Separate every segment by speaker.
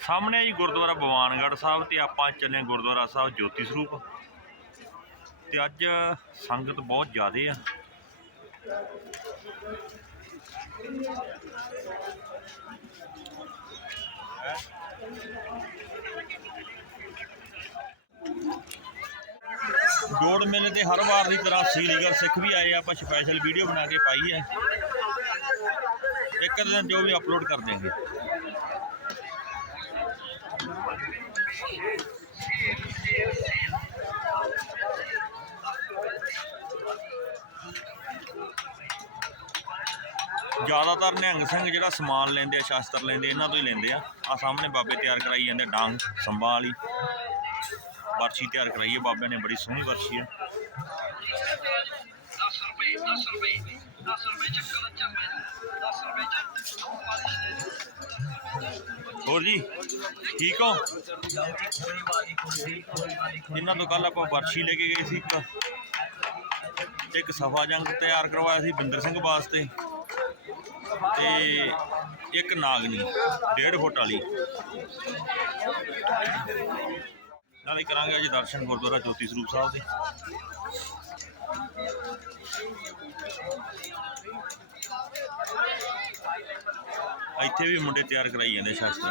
Speaker 1: ਸਾਹਮਣੇ ਜੀ ਗੁਰਦੁਆਰਾ ਬਵਾਨਗੜ੍ਹ ਸਾਹਿਬ ਤੇ ਆਪਾਂ ਚੱਲੇ ਗੁਰਦੁਆਰਾ ਸਾਹਿਬ ਜੋਤੀ ਸਰੂਪ। ਤੇ ਅੱਜ ਸੰਗਤ ਬਹੁਤ ਜ਼ਿਆਦੇ ਆ। ਜੋੜ ਮੇਲੇ ਤੇ ਹਰ ਵਾਰ ਦੀ ਤਰ੍ਹਾਂ ਸੀਲੀਗਰ ਸਿੱਖ ਵੀ ਆਏ ਆਪਾਂ ਸਪੈਸ਼ਲ ਵੀਡੀਓ ਬਣਾ ਕੇ ਪਾਈ ਹੈ। ਇੱਕ ਦਿਨ ਜੋ ਵੀ ਅਪਲੋਡ ਕਰ ਦੇਂਗੇ ਜ਼ਿਆਦਾਤਰ ਨਿਹੰਗ ਸਿੰਘ ਜਿਹੜਾ ਸਮਾਨ ਲੈਂਦੇ ਆ, ਸ਼ਾਸਤਰ ਲੈਂਦੇ ਇਹਨਾਂ ਤੋਂ ਹੀ ਲੈਂਦੇ ਆ। ਆ ਸਾਹਮਣੇ ਬਾਬੇ ਤਿਆਰ ਕਰਾਈ ਜਾਂਦੇ ਡਾਂਗ ਸੰਭਾਂ ਵਾਲੀ ਬਰਸ਼ੀ ਤਿਆਰ ਕਰਾਈ ਹੈ ਬਾਬੇ ਨੇ ਬੜੀ ਸੋਹਣੀ ਬਰਸ਼ੀ ਹੈ ਹੋਰ ਜੀ, ਠੀਕ ਹੋ? ਜਿਨ੍ਹਾਂ ਤੋਂ ਕੱਲ ਆਪਾਂ ਵਰਸ਼ੀ ਲੈ ਕੇ ਗਏ ਸੀ ਇੱਕ। ਇੱਕ ਸਫਾ ਜੰਗ ਤਿਆਰ ਕਰਵਾਇਆ ਸੀ ਬਿੰਦਰ ਸਿੰਘ ਵਾਸਤੇ। ਤੇ ਇੱਕ ਨਾਗਨੀ 1.5 ਫੁੱਟ ਵਾਲੀ। ਨਾਲੇ ਕਰਾਂਗੇ ਅੱਜ ਦਰਸ਼ਨ ਗੁਰਦੁਆਰਾ ਜੋਤੀ ਸਰੂਪ ਸਾਹਿਬ ਦੇ। ਇੱਥੇ ਵੀ ਮੁੰਡੇ ਤਿਆਰ ਕਰਾਈ ਜਾਂਦੇ ਸ਼ਾਸਤਰ।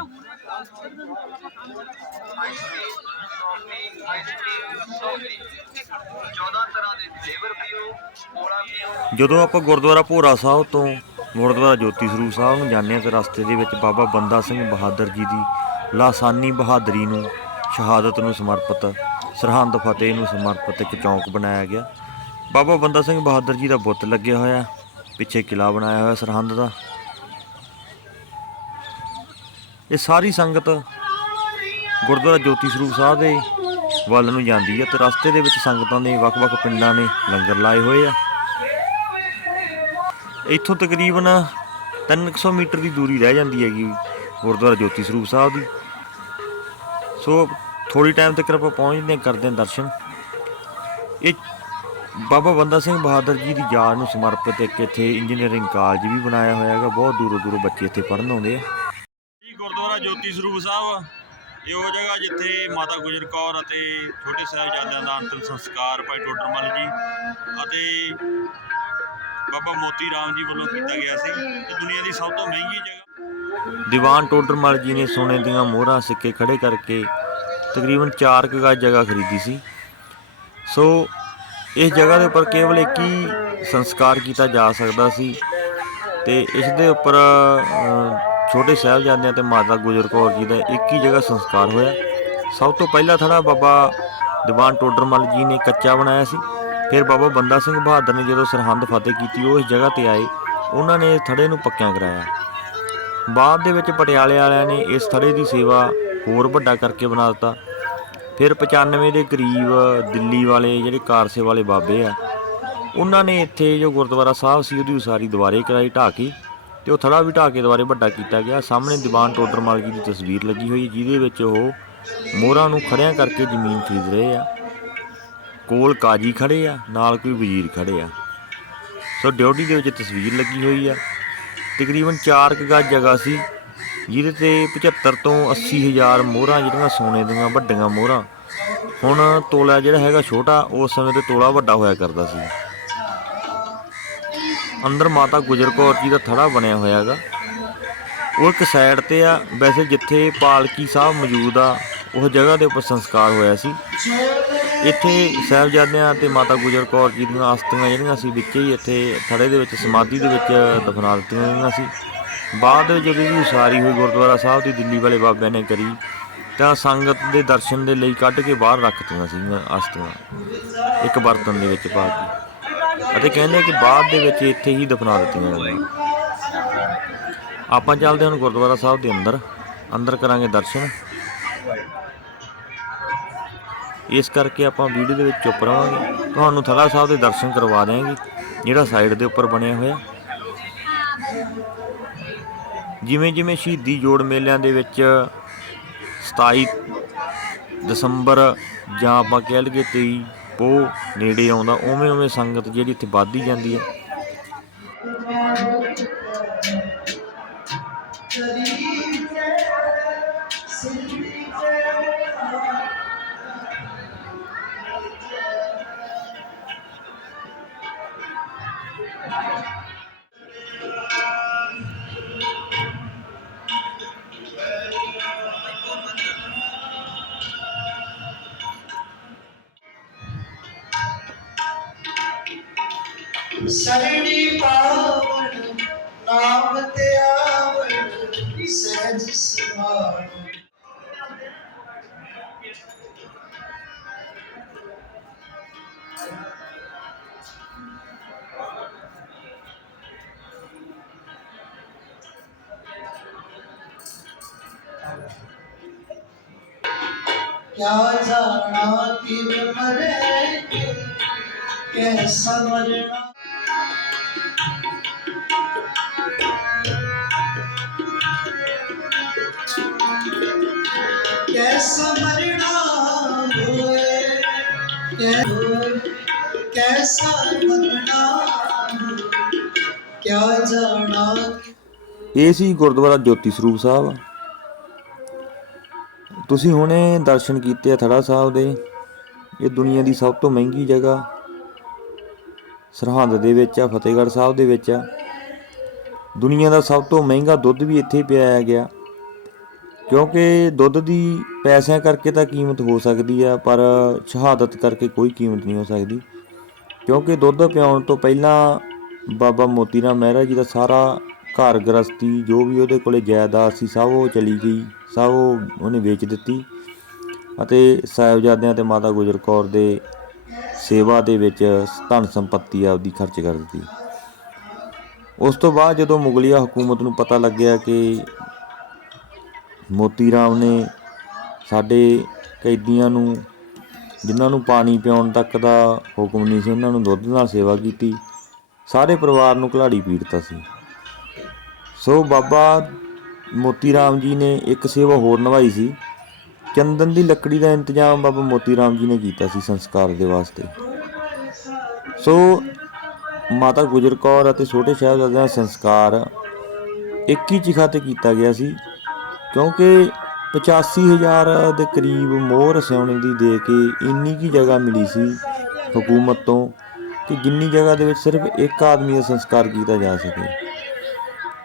Speaker 1: ਜਦੋਂ ਆਪਾਂ ਗੁਰਦੁਆਰਾ ਭੋਰਾ ਸਾਹਿਬ ਤੋਂ ਗੁਰਦੁਆਰਾ ਜੋਤੀ ਸਰੂਪ ਸਾਹਿਬ ਨੂੰ ਜਾਂਦੇ ਹਾਂ ਤੇ ਰਸਤੇ ਦੇ ਵਿੱਚ ਬਾਬਾ ਬੰਦਾ ਸਿੰਘ ਬਹਾਦਰ ਜੀ ਦੀ ਲਾਸਾਨੀ ਬਹਾਦਰੀ ਨੂੰ, ਸ਼ਹਾਦਤ ਨੂੰ ਸਮਰਪਿਤ, ਸਰਹੰਦ ਫਤਿਹ ਨੂੰ ਸਮਰਪਿਤ ਇੱਕ ਚੌਂਕ ਬਣਾਇਆ ਗਿਆ। ਬਾਬਾ ਬੰਦਾ ਸਿੰਘ ਬਹਾਦਰ ਜੀ ਦਾ ਬੁੱਤ ਲੱਗਿਆ ਹੋਇਆ ਪਿੱਛੇ ਕਿਲਾ ਬਣਾਇਆ ਹੋਇਆ ਸਰਹੰਦ ਦਾ। ਇਹ ਸਾਰੀ ਸੰਗਤ ਗੁਰਦੁਆਰਾ ਜੋਤੀ ਸਰੂਪ ਸਾਹਿਬ ਦੇ ਵੱਲ ਨੂੰ ਜਾਂਦੀ ਹੈ ਤੇ ਰਸਤੇ ਦੇ ਵਿੱਚ ਸੰਗਤਾਂ ਦੇ ਵੱਖ-ਵੱਖ ਪਿੰਡਾਂ ਨੇ ਲੰਗਰ ਲਾਏ ਹੋਏ ਆ। ਇੱਥੋਂ ਤਕਰੀਬਨ 300 ਮੀਟਰ ਦੀ ਦੂਰੀ ਰਹਿ ਜਾਂਦੀ ਹੈਗੀ ਗੁਰਦੁਆਰਾ ਜੋਤੀ ਸਰੂਪ ਸਾਹਿਬ ਦੀ। ਸੋ ਥੋੜੀ ਟਾਈਮ ਤੱਕ ਆਪਾਂ ਪਹੁੰਚਦੇ ਹਾਂ, ਕਰਦੇ ਹਾਂ ਦਰਸ਼ਨ। ਇਹ ਬਾਬਾ ਬੰਦਾ ਸਿੰਘ ਬਹਾਦਰ ਜੀ ਦੀ ਯਾਦ ਨੂੰ ਸਮਰਪਿਤ ਇੱਕ ਇੱਥੇ ਇੰਜੀਨੀਅਰਿੰਗ ਕਾਲਜ ਵੀ ਬਣਾਇਆ ਹੋਇਆ ਹੈਗਾ ਬਹੁਤ ਦੂਰੋਂ ਦੂਰੋਂ ਬੱਚੇ ਇੱਥੇ ਪੜ੍ਹਨ ਆਉਂਦੇ ਆ। ਜੀ ਗੁਰਦੁਆਰਾ ਜੋਤੀ ਸਰੂਪ ਸਾਹਿਬ ਇਹ ਉਹ ਜਗ੍ਹਾ ਜਿੱਥੇ ਮਾਤਾ ਗੁਜਰ ਕੌਰ ਅਤੇ ਛੋਟੇ ਸਾਹਿਬਜ਼ਾਦਿਆਂ ਦਾ ਅੰਤਿਮ ਸੰਸਕਾਰ ਭਾਈ ਟੋਡਰਮਲ ਜੀ ਅਤੇ ਬਾਬਾ ਮੋਤੀ ਰਾਮ ਜੀ ਵੱਲੋਂ ਕੀਤਾ ਗਿਆ ਸੀ। ਤੇ ਦੁਨੀਆ ਦੀ ਸਭ ਤੋਂ ਮਹਿੰਗੀ ਜਗ੍ਹਾ। ਦੀਵਾਨ ਟੋਡਰਮਲ ਜੀ ਨੇ ਸੋਨੇ ਦੀਆਂ ਮੋਹਰਾਂ ਸਿੱਕੇ ਖੜੇ ਕਰਕੇ ਤਕਰੀਬਨ 4 ਗਜ ਜਗ੍ਹਾ ਖਰੀਦੀ ਸੀ। ਸੋ ਇਸ ਜਗ੍ਹਾ ਦੇ ਉੱਪਰ ਕੇਵਲ ਇੱਕ ਹੀ ਸੰਸਕਾਰ ਕੀਤਾ ਜਾ ਸਕਦਾ ਸੀ ਤੇ ਇਸ ਦੇ ਉੱਪਰ ਛੋਟੇ ਸਾਹਿਬਜ਼ਾਦਿਆਂ ਤੇ ਮਾਤਾ ਗੁਜਰ ਕੌਰ ਜੀ ਦਾ ਇੱਕ ਹੀ ਜਗ੍ਹਾ ਸੰਸਕਾਰ ਹੋਇਆ। ਸਭ ਤੋਂ ਪਹਿਲਾ ਥੜਾ ਬਾਬਾ ਦੀਵਾਨ ਟੋਡਰਮਲ ਜੀ ਨੇ ਕੱਚਾ ਬਣਾਇਆ ਸੀ। ਫਿਰ ਬਾਬਾ ਬੰਦਾ ਸਿੰਘ ਬਹਾਦਰ ਨੇ ਜਦੋਂ ਸਰਹੰਦ ਫਤਿਹ ਕੀਤੀ, ਉਹ ਇਸ ਜਗ੍ਹਾ ਤੇ ਆਏ। ਉਹਨਾਂ ਨੇ ਇਸ ਥੜੇ ਨੂੰ ਪੱਕਿਆਂ ਕਰਾਇਆ। ਬਾਅਦ ਦੇ ਵਿੱਚ ਪਟਿਆਲੇ ਵਾਲਿਆਂ ਨੇ ਇਸ ਥੜੇ ਦੀ ਸੇਵਾ ਹੋਰ ਵੱਡਾ ਕਰਕੇ ਬਣਾ ਦਿੱਤਾ। ਫਿਰ 95 ਦੇ ਕਰੀਬ ਦਿੱਲੀ ਵਾਲੇ ਜਿਹੜੇ ਕਾਰਸੇ ਵਾਲੇ ਬਾਬੇ ਆ, ਉਹਨਾਂ ਨੇ ਇੱਥੇ ਜੋ ਗੁਰਦੁਆਰਾ ਸਾਹਿਬ ਸੀ, ਉਹਦੀ ਉਸਾਰੀ ਦੁਬਾਰੇ ਕਰਾਈ, ਢਾਹ ਕੇ ਤੇ ਉਹ ਥੜਾ ਵੀ ਢਾਹ ਕੇ ਦੁਬਾਰੇ ਵੱਡਾ ਕੀਤਾ ਗਿਆ। ਸਾਹਮਣੇ ਦੀਵਾਨ ਟੋਡਰਮਲ ਜੀ ਦੀ ਤਸਵੀਰ ਲੱਗੀ ਹੋਈ ਹੈ, ਜਿਹਦੇ ਵਿੱਚ ਉਹ ਮੋਹਰਾਂ ਨੂੰ ਖੜਿਆਂ ਕਰਕੇ ਜ਼ਮੀਨ ਖਰੀਦ ਰਹੇ ਆ। ਕੋਲ ਕਾਜੀ ਖੜੇ ਆ, ਨਾਲ ਕੋਈ ਵਜ਼ੀਰ ਖੜੇ ਆ। ਸੋ ਡਿਊਟੀ ਦੇ ਵਿੱਚ ਤਸਵੀਰ ਲੱਗੀ ਹੋਈ ਆ। ਤਕਰੀਬਨ 4 ਗਜ ਜਗ੍ਹਾ ਸੀ। ਜਿਹਦੇ ਤੇ 75 ਤੋਂ 80 ਹਜ਼ਾਰ ਮੋਹਰਾਂ ਜਿਹੜੀਆਂ ਸੋਨੇ ਦੀਆਂ ਵੱਡੀਆਂ ਮੋਹਰਾਂ, ਹੁਣ ਤੋਲਾ ਜਿਹੜਾ ਹੈਗਾ ਛੋਟਾ ਉਸ ਸਮੇਂ ਤੇ ਤੋਲਾ ਵੱਡਾ ਹੋਇਆ ਕਰਦਾ ਸੀ। ਅੰਦਰ ਮਾਤਾ ਗੁਜਰ ਕੌਰ ਜੀ ਦਾ ਥੜਾ ਬਣਿਆ ਹੋਇਆ ਹੈਗਾ। ਉਹ ਇੱਕ ਸਾਈਡ ਤੇ ਆ, ਵੈਸੇ ਜਿੱਥੇ ਪਾਲਕੀ ਸਾਹਿਬ ਮੌਜੂਦ ਆ, ਉਹ ਜਗ੍ਹਾ ਦੇ ਉੱਪਰ ਸੰਸਕਾਰ ਹੋਇਆ ਸੀ। ਇੱਥੇ ਸਾਹਿਬਜ਼ਾਦਿਆਂ ਤੇ ਮਾਤਾ ਗੁਜਰ ਕੌਰ ਜੀ ਦੀਆਂ ਅਸਥੀਆਂ ਜਿਹੜੀਆਂ ਸੀ, ਵਿੱਚੇ ਹੀ ਇੱਥੇ ਥੜੇ ਦੇ ਵਿੱਚ, ਸਮਾਧੀ ਦੇ ਵਿੱਚ ਦਫਨਾ ਦਿੱਤੀਆਂ ਗਈਆਂ ਸੀ। ਬਾਅਦ ਵਿੱਚ ਜਦੋਂ ਇਹਦੀ ਉਸਾਰੀ ਹੋਈ ਗੁਰਦੁਆਰਾ ਸਾਹਿਬ ਦੀ, ਦਿੱਲੀ ਵਾਲੇ ਬਾਬਿਆਂ ਨੇ ਕਰੀ, ਤਾਂ ਸੰਗਤ ਦੇ ਦਰਸ਼ਨ ਦੇ ਲਈ ਕੱਢ ਕੇ ਬਾਹਰ ਰੱਖਤੀਆਂ ਸੀਗੀਆਂ ਅਸਥੀਆਂ ਇੱਕ ਬਰਤਨ ਦੇ ਵਿੱਚ ਪਾ ਕੇ। ਅਤੇ ਕਹਿੰਦੇ ਕਿ ਬਾਅਦ ਦੇ ਵਿੱਚ ਇੱਥੇ ਹੀ ਦਫਨਾ ਦਿੱਤੀਆਂ ਗਈਆਂ ਆਪਾਂ ਚੱਲਦੇ ਹਾਂ ਗੁਰਦੁਆਰਾ ਸਾਹਿਬ ਦੇ ਅੰਦਰ। ਅੰਦਰ ਕਰਾਂਗੇ ਦਰਸ਼ਨ। ਇਸ ਕਰਕੇ ਆਪਾਂ ਵੀਡੀਓ ਦੇ ਵਿੱਚ ਚੁੱਪ ਰਵਾਂਗੇ। ਤੁਹਾਨੂੰ ਥੜਾ ਸਾਹਿਬ ਦੇ ਦਰਸ਼ਨ ਕਰਵਾ ਦੇਵਾਂਗੇ ਜਿਹੜਾ ਸਾਈਡ ਦੇ ਉੱਪਰ ਬਣਿਆ ਹੋਇਆ। ਜਿਵੇਂ ਜਿਵੇਂ ਸ਼ਹੀਦੀ ਜੋੜ ਮੇਲਿਆਂ ਦੇ ਵਿੱਚ 27 ਦਸੰਬਰ ਜਾਂ ਆਪਾਂ ਕਹਿ ਲਈਏ 23 ਪੋਹ ਨੇੜੇ ਆਉਂਦਾ, ਉਵੇਂ ਉਵੇਂ ਸੰਗਤ ਜਿਹੜੀ ਇੱਥੇ ਵੱਧਦੀ ਜਾਂਦੀ ਹੈ।
Speaker 2: सरणी पावन नाम ते आवन सहज क्या जाना कि मरे कैसा मरना? ਕੈਸਾ ਮਰਣਾ ਹੋਏ? ਕੈਸਾ
Speaker 1: ਇਹ ਸੀ ਗੁਰਦੁਆਰਾ ਜੋਤੀ ਸਰੂਪ ਸਾਹਿਬ। ਤੁਸੀਂ ਹੁਣੇ ਦਰਸ਼ਨ ਕੀਤੇ ਆ ਥੜਾ ਸਾਹਿਬ ਦੇ। ਇਹ ਦੁਨੀਆ ਦੀ ਸਭ ਤੋਂ ਮਹਿੰਗੀ ਜਗ੍ਹਾ। ਸਰਹੰਦ ਦੇ ਵਿੱਚ ਆ, ਫਤਿਹਗੜ੍ਹ ਸਾਹਿਬ ਦੇ ਵਿੱਚ ਆ। ਦੁਨੀਆ ਦਾ ਸਭ ਤੋਂ ਮਹਿੰਗਾ ਦੁੱਧ ਵੀ ਇੱਥੇ ਪਿਆਇਆ ਗਿਆ। ਕਿਉਂਕਿ ਦੁੱਧ ਦੀ ਪੈਸਿਆਂ ਕਰਕੇ ਤਾਂ ਕੀਮਤ ਹੋ ਸਕਦੀ ਆ, ਪਰ ਸ਼ਹਾਦਤ ਕਰਕੇ ਕੋਈ ਕੀਮਤ ਨਹੀਂ ਹੋ ਸਕਦੀ। ਕਿਉਂਕਿ ਦੁੱਧ ਪਿਆਉਣ ਤੋਂ ਪਹਿਲਾਂ ਬਾਬਾ ਮੋਤੀ ਰਾਮ ਮਹਿਰਾ ਜੀ ਦਾ ਸਾਰਾ ਘਰ ਗ੍ਰਸਤੀ, ਜੋ ਵੀ ਉਹਦੇ ਕੋਲੇ ਜਾਇਦਾਦ ਸੀ, ਸਭ ਉਹ ਚਲੀ ਗਈ, ਸਭ ਉਹ ਉਹਨੇ ਵੇਚ ਦਿੱਤੀ। ਅਤੇ ਸਾਹਿਬਜ਼ਾਦਿਆਂ ਤੇ ਮਾਤਾ ਗੁਜਰ ਕੌਰ ਦੇ ਸੇਵਾ ਦੇ ਵਿੱਚ ਧਨ ਸੰਪਤੀ ਆਪਦੀ ਖਰਚ ਕਰ ਦਿੱਤੀ। ਉਸ ਤੋਂ ਬਾਅਦ ਜਦੋਂ ਮੁਗਲਿਆ ਹਕੂਮਤ ਨੂੰ ਪਤਾ ਲੱਗਿਆ ਕਿ ਮੋਤੀ ਰਾਮ ਨੇ ਸਾਡੇ ਕੈਦੀਆਂ ਨੂੰ, ਜਿਨ੍ਹਾਂ ਨੂੰ ਪਾਣੀ ਪਿਆਉਣ ਤੱਕ ਦਾ ਹੁਕਮ ਨਹੀਂ ਸੀ, ਉਹਨਾਂ ਨੂੰ ਦੁੱਧ ਨਾਲ ਸੇਵਾ ਕੀਤੀ। ਸਾਰੇ ਪਰਿਵਾਰ ਨੂੰ ਘਲਾੜੀ ਪੀੜਤਾ ਸੀ। ਸੋ ਬਾਬਾ ਮੋਤੀ ਰਾਮ ਜੀ ਨੇ ਇੱਕ ਸੇਵਾ ਹੋਰ ਨਿਭਾਈ ਸੀ। ਚੰਦਨ ਦੀ ਲੱਕੜੀ ਦਾ ਇੰਤਜ਼ਾਮ ਬਾਬਾ ਮੋਤੀ ਰਾਮ ਜੀ ਨੇ ਕੀਤਾ ਸੀ ਸੰਸਕਾਰ ਦੇ ਵਾਸਤੇ। ਸੋ ਮਾਤਾ ਗੁਜਰ ਕੌਰ ਅਤੇ ਛੋਟੇ ਸਾਹਿਬਜ਼ਾਦਿਆਂ ਦਾ ਸੰਸਕਾਰ ਇੱਕ ਹੀ ਚਿਖਾ ਤੇ ਕੀਤਾ ਗਿਆ ਸੀ। ਕਿਉਂਕਿ 85000 ਦੇ ਕਰੀਬ ਮੋਹਰ ਸਿਉਣੇ ਦੀ ਦੇ ਕੇ ਇੰਨੀ ਕੀ ਜਗ੍ਹਾ ਮਿਲੀ ਸੀ ਹਕੂਮਤ ਤੋਂ ਕਿ ਜਿੰਨੀ ਜਗ੍ਹਾ ਦੇ ਵਿੱਚ ਸਿਰਫ ਇੱਕ ਆਦਮੀ ਦਾ ਸੰਸਕਾਰ ਕੀਤਾ ਜਾ ਸਕੇ।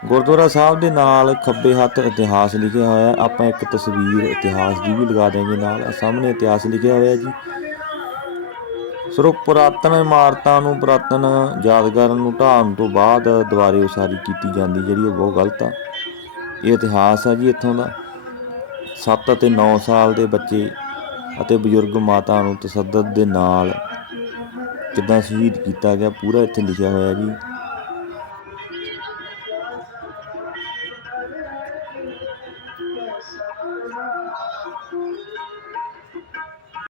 Speaker 1: ਗੁਰਦੁਆਰਾ ਸਾਹਿਬ ਦੇ ਨਾਲ ਖੱਬੇ ਹੱਥ ਇਤਿਹਾਸ ਲਿਖਿਆ ਹੋਇਆ ਹੈ। ਆਪਾਂ ਇੱਕ ਤਸਵੀਰ ਇਤਿਹਾਸ ਦੀ ਵੀ ਲਗਾ ਦੇਵਾਂਗੇ ਨਾਲ। ਸਾਹਮਣੇ ਇਤਿਹਾਸ ਲਿਖਿਆ ਹੋਇਆ ਜੀ। ਸੋ ਪੁਰਾਤਨ ਇਮਾਰਤਾਂ ਨੂੰ ਪੁਰਾਤਨ ਯਾਦਗਾਰਾਂ ਨੂੰ ਢਾਹਣ ਤੋਂ ਬਾਅਦ ਦੁਬਾਰੇ ਉਸਾਰੀ ਕੀਤੀ ਜਾਂਦੀ ਜਿਹੜੀ ਉਹ ਬਹੁਤ ਗਲਤ ਆ। ਇਹ ਇਤਿਹਾਸ ਆ ਜੀ ਇੱਥੋਂ ਦਾ। 7 ਅਤੇ 9 ਸਾਲ ਦੇ ਬੱਚੇ ਅਤੇ ਬਜ਼ੁਰਗ ਮਾਤਾ ਨੂੰ ਤਸੱਦਦ ਦੇ ਨਾਲ ਕਿੱਦਾਂ ਸ਼ਹੀਦ ਕੀਤਾ ਗਿਆ, ਪੂਰਾ ਇੱਥੇ ਲਿਖਿਆ ਹੋਇਆ ਜੀ।